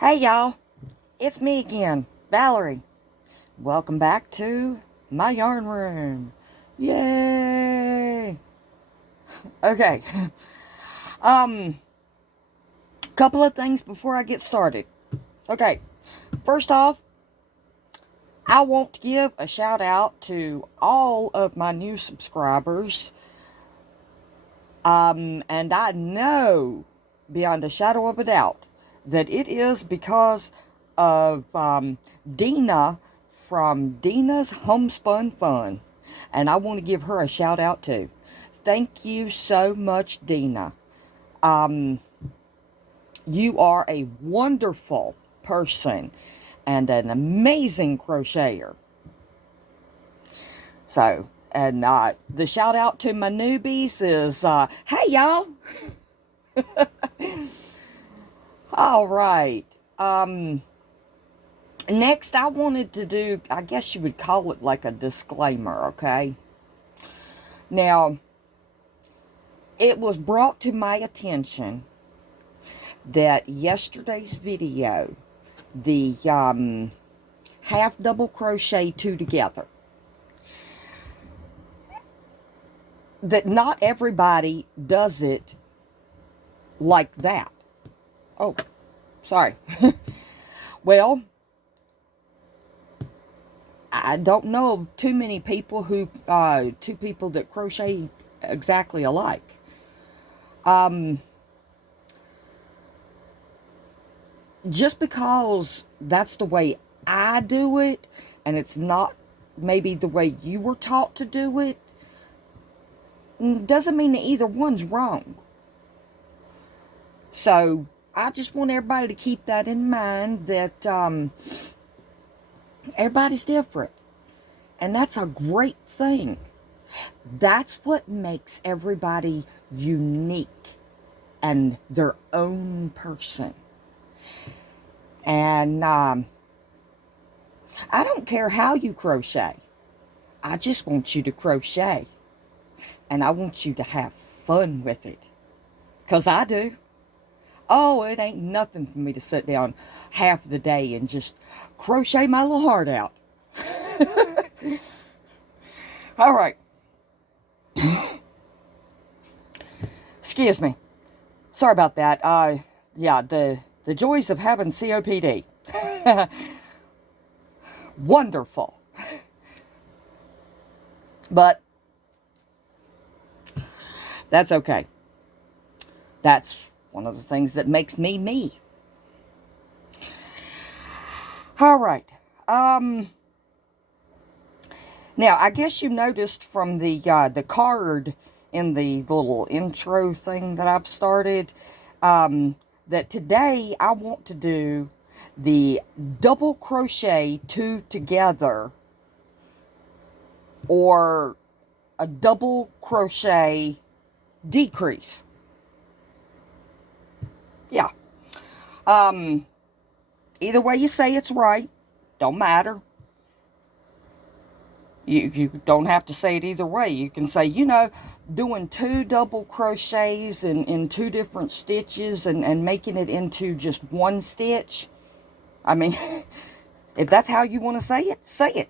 Hey y'all, it's me again, Valerie. Welcome back to my yarn room. Yay! Okay. Um, couple of things before I get started. Okay, first off, I want to give a shout out to all of my new subscribers. And I know beyond a shadow of a doubt that it is because of Dina from Dina's Homespun Fun. And I want to give her a shout out too. Thank you so much, Dina. You are a wonderful person and an amazing crocheter. So, and the shout out to my newbies is, hey y'all. All right. Next I wanted to do, I guess you would call it like a disclaimer, okay? Now, it was brought to my attention that yesterday's video, the half double crochet two together, that not everybody does it like that. Oh, sorry. Well, I don't know too many people who, two people that crochet exactly alike. Just because that's the way I do it, and it's not maybe the way you were taught to do it, doesn't mean that either one's wrong. So, I just want everybody to keep that in mind, that everybody's different. And that's a great thing. That's what makes everybody unique and their own person. And I don't care how you crochet. I just want you to crochet. And I want you to have fun with it. 'Cause I do. Oh, it ain't nothing for me to sit down half the day and just crochet my little heart out. All right. Excuse me. Sorry about that. Yeah, the joys of having COPD. Wonderful. But that's okay. That's one of the things that makes me me. All right. Now, I guess you noticed from the card in the little intro thing that I've started, that today I want to do the double crochet two together, or a double crochet decrease. Yeah. Either way you say it's right, don't matter. You don't have to say it either way. You can say, doing two double crochets in two different stitches and making it into just one stitch. I mean, if that's how you want to say it, say it.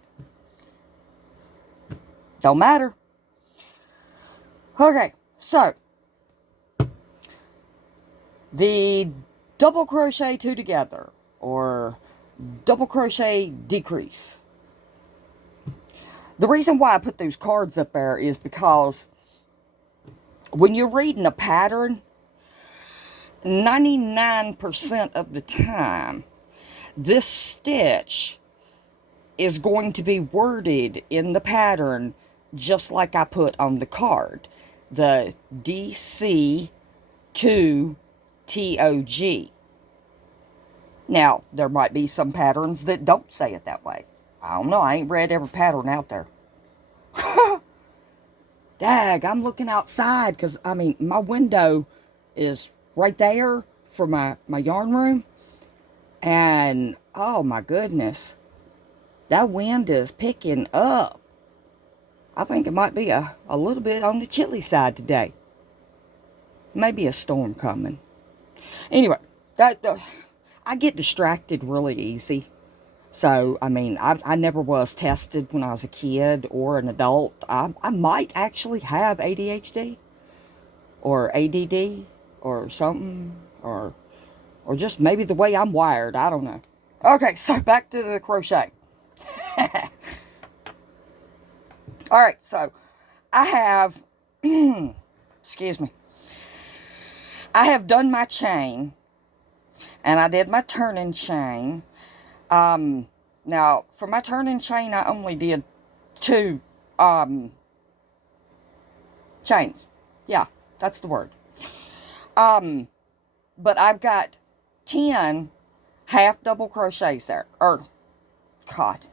Don't matter. Okay, so the double crochet two together, or double crochet decrease. The reason why I put those cards up there is because when you're reading a pattern, 99% of the time, this stitch is going to be worded in the pattern just like I put on the card. The dc2tog. Now, there might be some patterns that don't say it that way. I don't know. I ain't read every pattern out there. Dag, I'm looking outside because, my window is right there for my yarn room. And, oh my goodness, that wind is picking up. I think it might be a little bit on the chilly side today. Maybe a storm coming. Anyway, I get distracted really easy. So, I mean, I never was tested when I was a kid or an adult. I might actually have ADHD or ADD or something, or just maybe the way I'm wired. I don't know. Okay, so back to the crochet. All right, so I have, excuse me, I have done my chain, and I did my turning chain. Now, for my turning chain, I only did 2, chains. Yeah, that's the word. But I've got 10 half double crochets there. Or, God,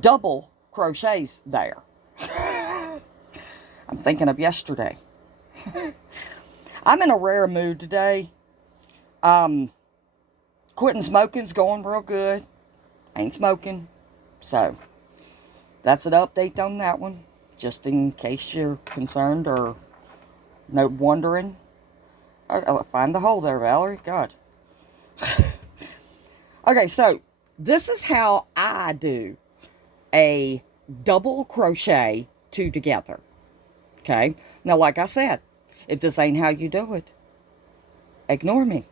double crochets there. I'm thinking of yesterday. I'm in a rare mood today. Quitting smoking's going real good. Ain't smoking. So, that's an update on that one. Just in case you're concerned or wondering. Oh, find the hole there, Valerie. God. Okay, so this is how I do a double crochet 2 together. Okay? Now, like I said, if this ain't how you do it, ignore me.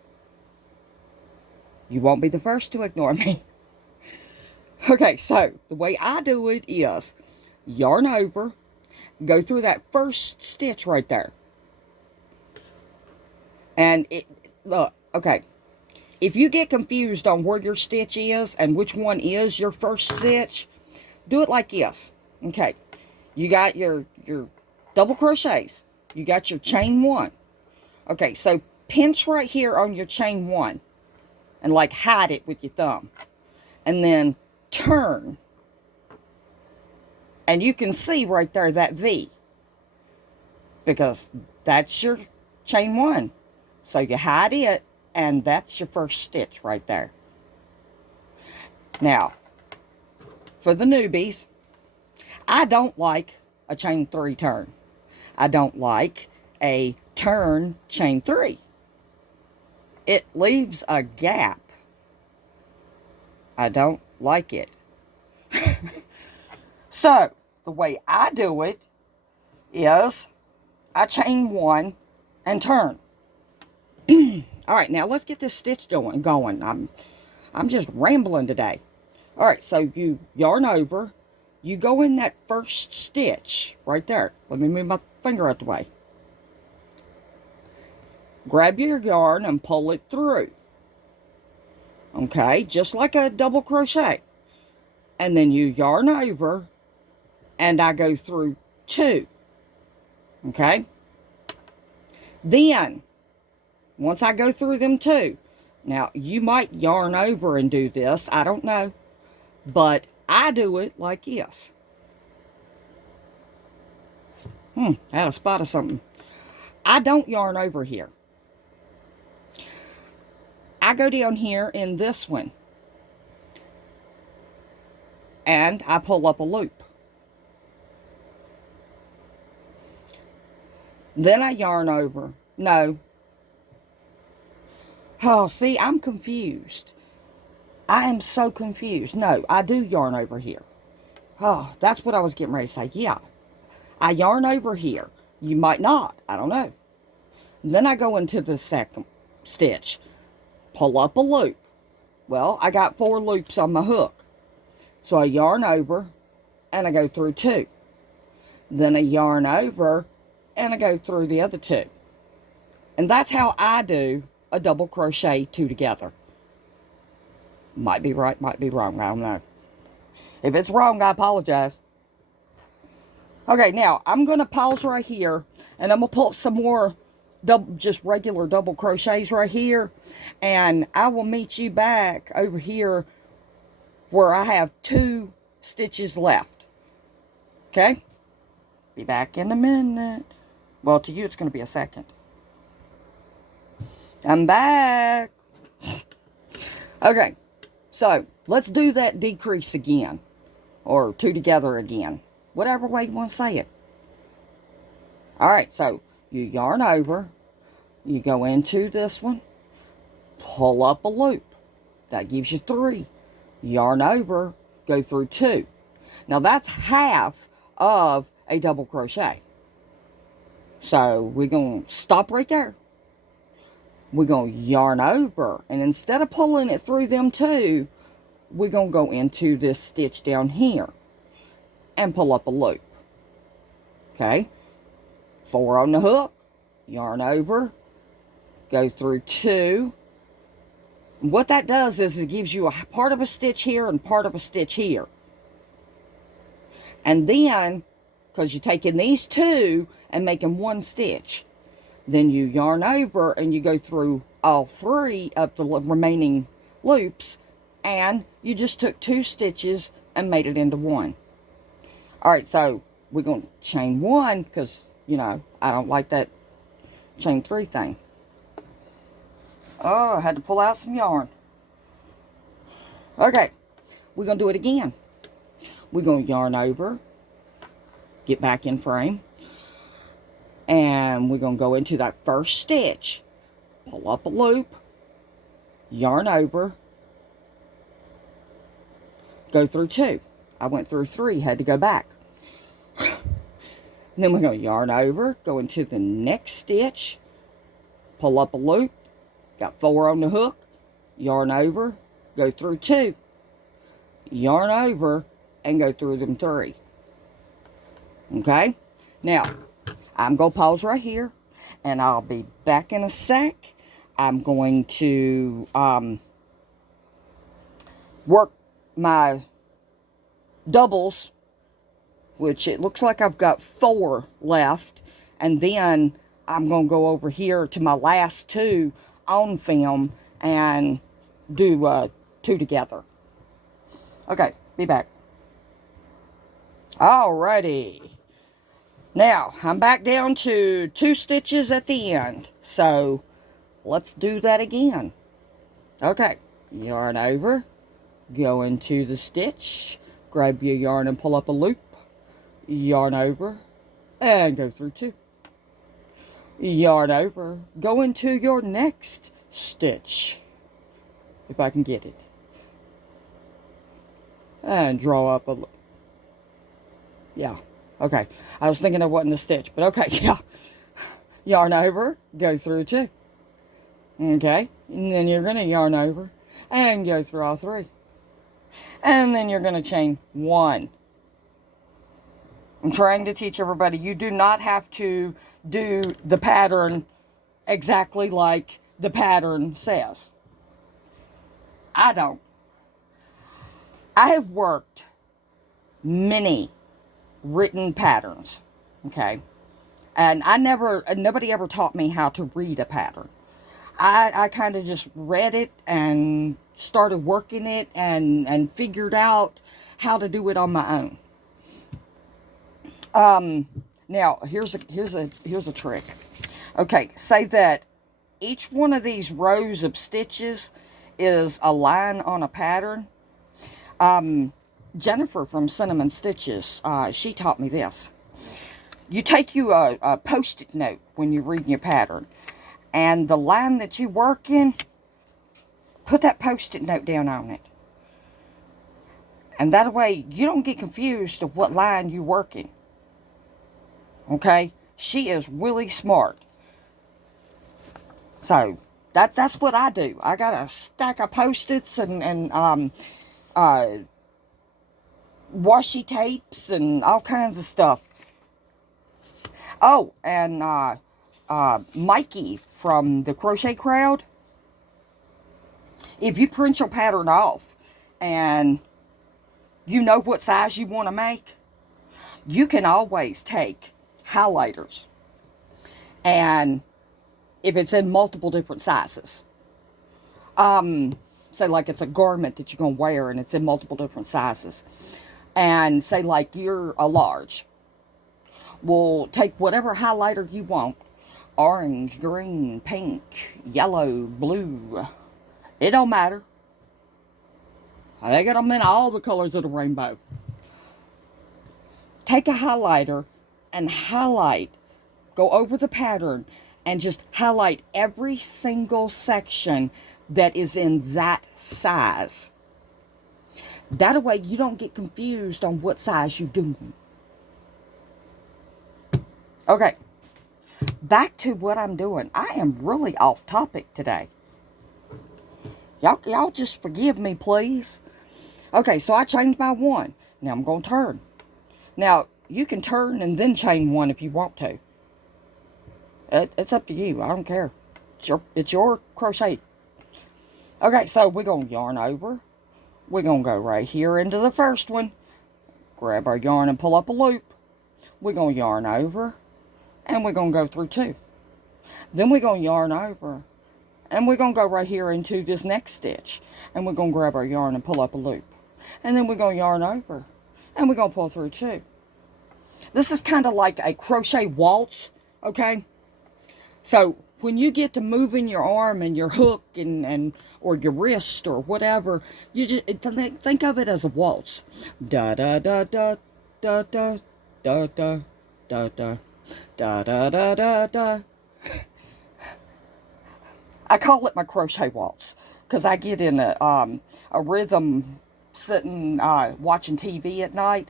You won't be the first to ignore me. Okay, so the way I do it is yarn over, go through that first stitch right there. And look, okay, if you get confused on where your stitch is and which one is your first stitch, do it like this. Okay, you got your double crochets. You got your chain 1. Okay, so pinch right here on your chain 1 and like hide it with your thumb. And then turn. And you can see right there that V, because that's your chain 1. So you hide it, and that's your first stitch right there. Now, for the newbies, I don't like a chain 3 turn. I don't like a turn chain 3. It leaves a gap. I don't like it. So, the way I do it is I chain 1 and turn. All right, now let's get this stitch going. I'm just rambling today. All right, so you yarn over. You go in that first stitch right there. Let me move my finger out the way. Grab your yarn and pull it through. Okay, just like a double crochet. And then you yarn over, and I go through 2. Okay? Then, once I go through them 2, now you might yarn over and do this, I don't know, but I do it like this. I had a spot of something. I don't yarn over here. I go down here in this one, and I pull up a loop. Then I yarn over. No. Oh, see, I'm confused. I am so confused. No, I do yarn over here. Oh, that's what I was getting ready to say. Yeah, I yarn over here. You might not. I don't know. Then I go into the second stitch. Pull up a loop. Well, I got 4 loops on my hook. So I yarn over, and I go through 2. Then I yarn over, and I go through the other 2. And that's how I do a double crochet 2 together. Might be right, might be wrong, I don't know. If it's wrong, I apologize. Okay, now, I'm going to pause right here, and I'm going to pull some more just regular double crochets right here, and I will meet you back over here where I have 2 stitches left. Okay? Be back in a minute. Well, to you, it's going to be a second. I'm back. Okay, so let's do that decrease again, or 2 together again, whatever way you want to say it. All right, so you yarn over, you go into this one, pull up a loop. That gives you 3. Yarn over, go through 2. Now that's half of a double crochet. So we're going to stop right there. We're going to yarn over, and instead of pulling it through them 2, we're going to go into this stitch down here and pull up a loop. Okay, 4 on the hook, yarn over, go through 2. What that does is it gives you a part of a stitch here and part of a stitch here. And then, because you're taking these 2 and making 1 stitch, then you yarn over and you go through all 3 of the remaining loops, and you just took 2 stitches and made it into 1. Alright, so we're going to chain 1 because, you know, I don't like that chain 3 thing. Oh, I had to pull out some yarn. Okay, we're going to do it again. We're going to yarn over, get back in frame, and we're going to go into that first stitch, pull up a loop, yarn over, go through 2. I went through 3, had to go back. And then we're going to yarn over, go into the next stitch, pull up a loop, got 4 on the hook, yarn over, go through 2, yarn over, and go through them 3. Okay? Now, I'm going to pause right here, and I'll be back in a sec. I'm going to work my doubles, which it looks like I've got 4 left, and then I'm going to go over here to my last 2 on film and do 2 together. Okay, be back. Alrighty. Now, I'm back down to 2 stitches at the end. So, let's do that again. Okay, yarn over, go into the stitch, grab your yarn and pull up a loop, yarn over, and go through 2. Yarn over, go into your next stitch, if I can get it, and draw up a loop. Yeah, okay, I was thinking it wasn't a stitch, but okay, yeah. Yarn over, go through 2. Okay, and then you're going to yarn over and go through all 3. And then you're going to chain 1. I'm trying to teach everybody, you do not have to do the pattern exactly like the pattern says. I don't. I have worked many written patterns, okay? And nobody ever taught me how to read a pattern. I kind of just read it and started working it and figured out how to do it on my own. Now here's a trick. Okay, say that each one of these rows of stitches is a line on a pattern. Jennifer from Cinnamon Stitches, she taught me this. You take you a Post-it note when you're reading your pattern, and the line that you work in, put that Post-it note down on it. And that way, you don't get confused of what line you're working. Okay? She is really smart. So, that's what I do. I got a stack of Post-its and washi tapes and all kinds of stuff. Oh, and Mikey from the Crochet Crowd, if you print your pattern off and you know what size you want to make, you can always take highlighters, and if it's in multiple different sizes, say like it's a garment that you're going to wear and it's in multiple different sizes, and say like you're a large, well, take whatever highlighter you want, orange, green, pink, yellow, blue, it don't matter. They got them in all the colors of the rainbow. Take a highlighter and highlight, go over the pattern and just highlight every single section that is in that size. That way you don't get confused on what size you're doing. Okay, back to what I'm doing. I am really off topic today. Y'all just forgive me, please. Okay, so I changed my one. Now I'm going to turn. Now, you can turn and then chain one if you want to. It's up to you. I don't care. It's your crochet. Okay, so we're going to yarn over. We're going to go right here into the first one. Grab our yarn and pull up a loop. We're going to yarn over. And we're going to go through 2. Then we're going to yarn over. And we're going to go right here into this next stitch. And we're going to grab our yarn and pull up a loop. And then we're going to yarn over. And we're going to pull through 2. This is kind of like a crochet waltz, okay? So when you get to moving your arm and your hook and or your wrist or whatever, you just think of it as a waltz. Da da da da da da da da da da da da da da da. I call it my crochet waltz because I get in a rhythm sitting watching TV at night,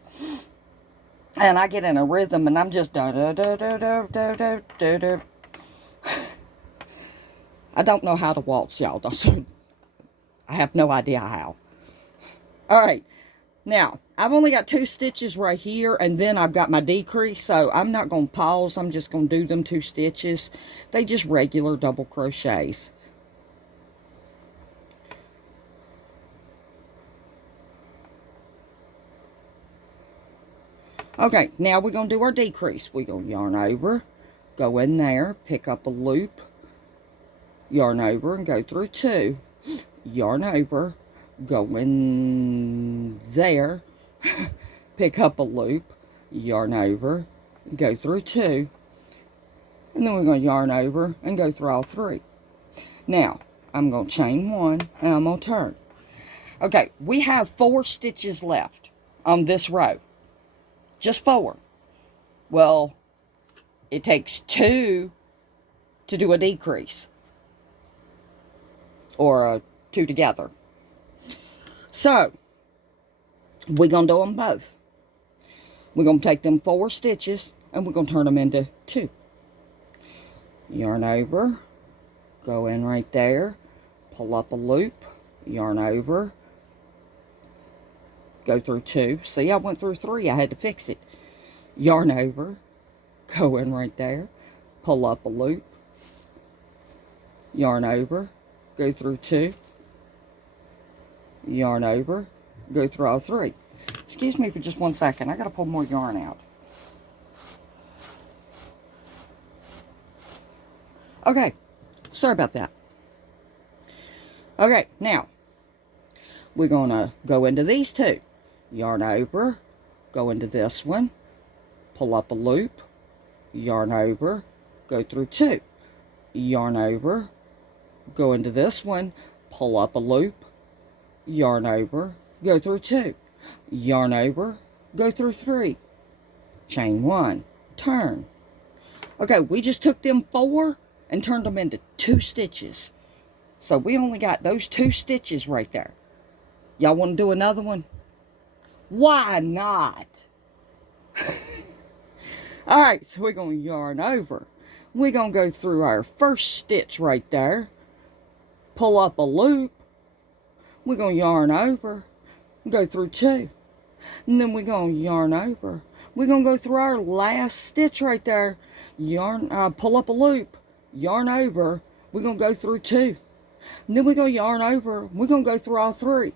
and I get in a rhythm and I'm just da da da da da da da da da. I don't know how to waltz, y'all. So I have no idea how. All right. Now, I've only got 2 stitches right here, and then I've got my decrease, so I'm not going to pause. I'm just going to do them 2 stitches. They just regular double crochets. Okay, now we're going to do our decrease. We're going to yarn over, go in there, pick up a loop, yarn over, and go through 2. Yarn over, go in there, pick up a loop, yarn over, go through 2, and then we're going to yarn over and go through all 3. Now, I'm going to chain 1, and I'm going to turn. Okay, we have 4 stitches left on this row. Just 4. Well, it takes 2 to do a decrease, or 2 together. So, we're going to do them both. We're going to take them 4 stitches, and we're going to turn them into 2. Yarn over, go in right there, pull up a loop, yarn over, go through 2. See, I went through 3. I had to fix it. Yarn over, go in right there, pull up a loop, yarn over, go through 2. Yarn over, go through all 3. Excuse me for just 1 second. I got to pull more yarn out. Okay, sorry about that. Okay, now we're going to go into these 2. Yarn over, go into this one, pull up a loop, yarn over, go through 2. Yarn over, go into this one, pull up a loop, yarn over, go through 2. Yarn over, go through 3. Chain 1, turn. Okay, we just took them 4 and turned them into 2 stitches. So we only got those 2 stitches right there. Y'all want to do another one? Why not? Alright, so we're going to yarn over. We're going to go through our first stitch right there. Pull up a loop. We're going to yarn over. Go through 2. And then we're going to yarn over. We're going to go through our last stitch right there. Yarn, pull up a loop. Yarn over. We're going to go through 2. And then we're going to yarn over. We're going to go through all 3.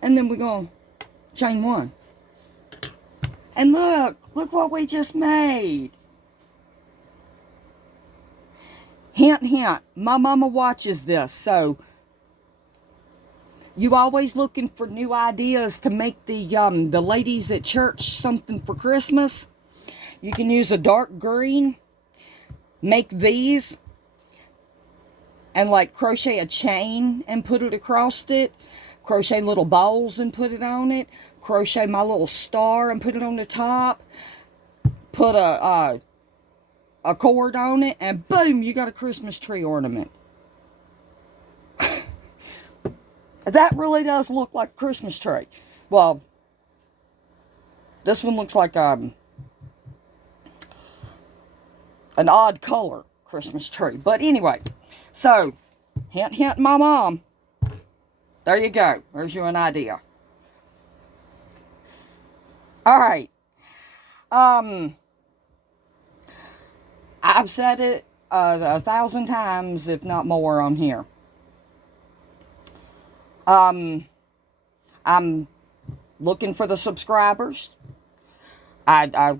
And then we're going to chain 1. And look what we just made. Hint, hint, my mama watches this, so you always looking for new ideas to make the ladies at church something for Christmas. You can use a dark green, make these, and like crochet a chain and put it across it. Crochet little bowls and put it on it. Crochet my little star and put it on the top. Put a cord on it, and boom, you got a Christmas tree ornament. That really does look like a Christmas tree. Well, this one looks like an odd color Christmas tree. But anyway, so, hint, hint, my mom. There you go. There's you an idea. Alright. I've said it 1,000 times, if not more, on here. I'm looking for the subscribers. I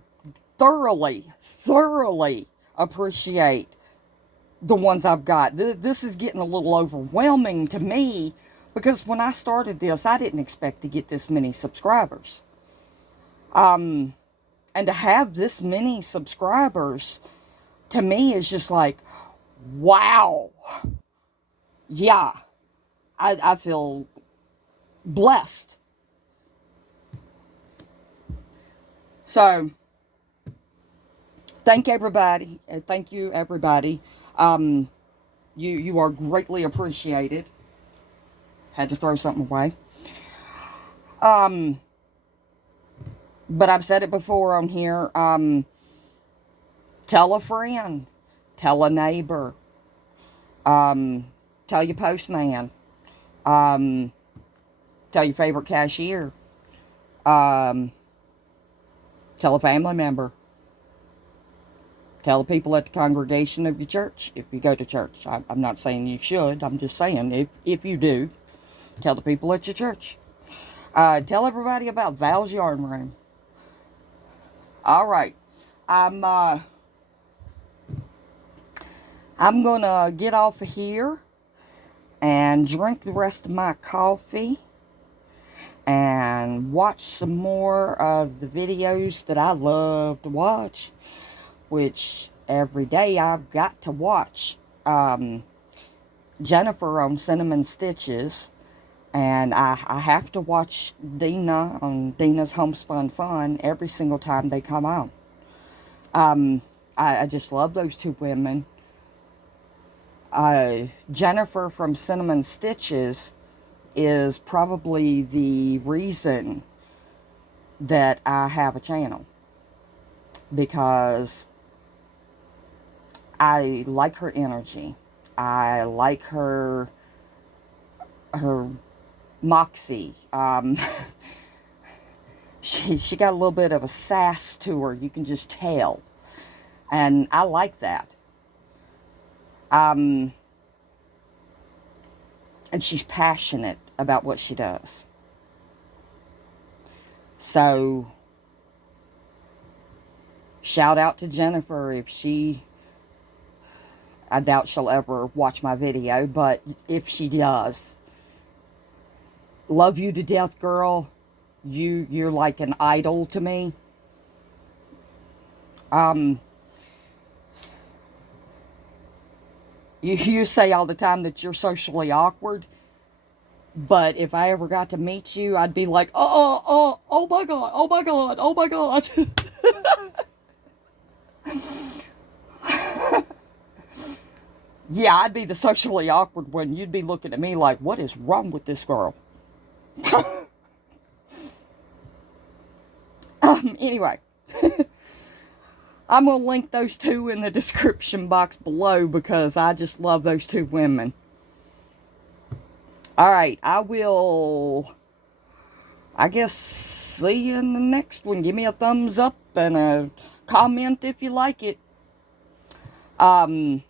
thoroughly appreciate the ones I've got. This is getting a little overwhelming to me, because when I started this, I didn't expect to get this many subscribers. And to have this many subscribers, to me, is just like, wow. Yeah, I feel blessed. So, thank everybody. Thank you, everybody. You are greatly appreciated. Had to throw something away. But I've said it before on here. Tell a friend. Tell a neighbor. Tell your postman. Tell your favorite cashier. Tell a family member. Tell the people at the congregation of your church, if you go to church. I'm not saying you should. I'm just saying, if you do, tell the people at your church. Tell everybody about Val's Yarn Room. Alright. I'm gonna get off of here and drink the rest of my coffee and watch some more of the videos that I love to watch, which every day I've got to watch. Jennifer on Cinnamon Stitches, and I have to watch Dina on Dina's Homespun Fun every single time they come out. I just love those two women. Jennifer from Cinnamon Stitches is probably the reason that I have a channel, because I like her energy. I like her moxie. She got a little bit of a sass to her, you can just tell. And I like that. And she's passionate about what she does. So, shout out to Jennifer if she... I doubt she'll ever watch my video, but if she does, love you to death, girl. You're like an idol to me. You say all the time that you're socially awkward, but if I ever got to meet you, I'd be like, oh my god, oh my god, oh my god. Yeah, I'd be the socially awkward one. You'd be looking at me like, what is wrong with this girl? Anyway. I'm going to link those two in the description box below, because I just love those two women. Alright, I will, I guess, see you in the next one. Give me a thumbs up and a comment if you like it. That'll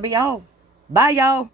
be all. Bye, y'all.